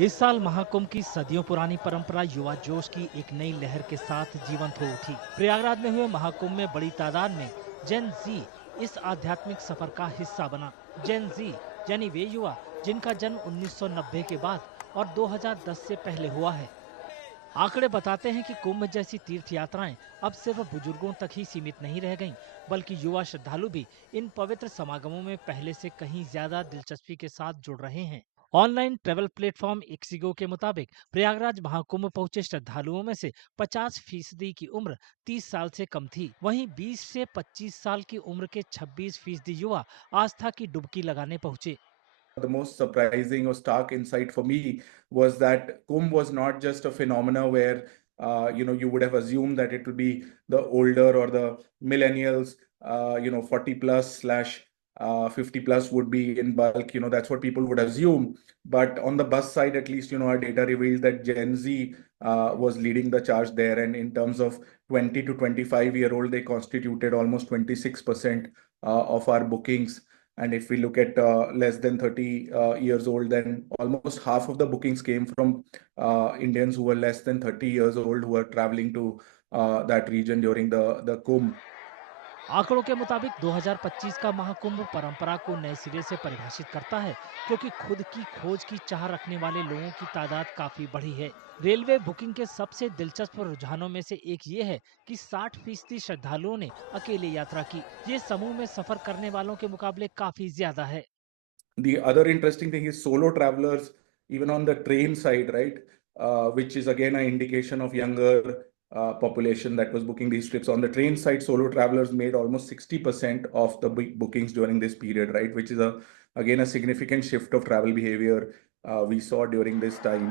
इस साल महाकुंभ की सदियों पुरानी परंपरा युवा जोश की एक नई लहर के साथ जीवंत हो उठी। प्रयागराज में हुए महाकुंभ में बड़ी तादाद में जेन जी इस आध्यात्मिक सफर का हिस्सा बना। जेन जी यानी वे युवा जिनका जन्म 1990 के बाद और 2010 से पहले हुआ है। आंकड़े बताते हैं कि कुंभ जैसी तीर्थ यात्राएं अब सिर्फ बुजुर्गों तक ही सीमित नहीं रह गईं, बल्कि युवा श्रद्धालु भी इन पवित्र समागमों में पहले से कहीं ज्यादा दिलचस्पी के साथ जुड़ रहे हैं। ऑनलाइन ट्रैवल प्लेटफॉर्म इक्सिगो के मुताबिक प्रयागराज महाकुंभ पहुंचे श्रद्धालुओं में से 50% की उम्र 30 साल से कम थी। वहीं 20 से 25 साल की उम्र के 26% युवा आस्था की डुबकी लगाने पहुंचे। The most surprising or stark insight for me was that Kumbh was not just a phenomena where you would have assumed that it would be the older or the millennials, 40 plus slash 50 plus would be in bulk. That's what people would assume. But on the bus side, at least, our data revealed that Gen Z was leading the charge there. And in terms of 20 to 25-year-old, they constituted almost 26% of our bookings. And if we look at less than 30 years old, then almost half of the bookings came from Indians who were less than 30 years old who were traveling to that region during the Kumbh. आंकड़ों के मुताबिक 2025 का महाकुंभ परंपरा को नए सिरे से परिभाषित करता है, क्योंकि खुद की खोज की चाह रखने वाले लोगों की तादाद काफी बढ़ी है। रेलवे बुकिंग के सबसे दिलचस्प रुझानों में से एक ये है कि 60% श्रद्धालुओं ने अकेले यात्रा की। ये समूह में सफर करने वालों के मुकाबले काफी ज्यादा है। The other interesting thing is solo travelers, even on the train side, right? Which is again an indication of younger population that was booking these trips. On the train side, solo travelers made almost 60% of the bookings during this period, right? Which is again a significant shift of travel behavior we saw during this time.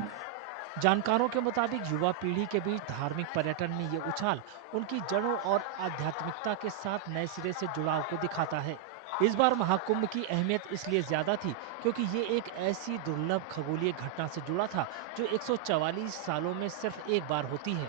जानकारों के मुताबिक युवा पीढ़ी के बीच धार्मिक पर्यटन में ये उछाल उनकी जड़ों और आध्यात्मिकता के साथ नए सिरे से जुड़ाव को दिखाता है। इस बार महाकुंभ की अहमियत इसलिए ज्यादा थी क्योंकि ये एक ऐसी दुर्लभ खगोलीय घटना से जुड़ा था जो 144 सालों में सिर्फ एक बार होती है।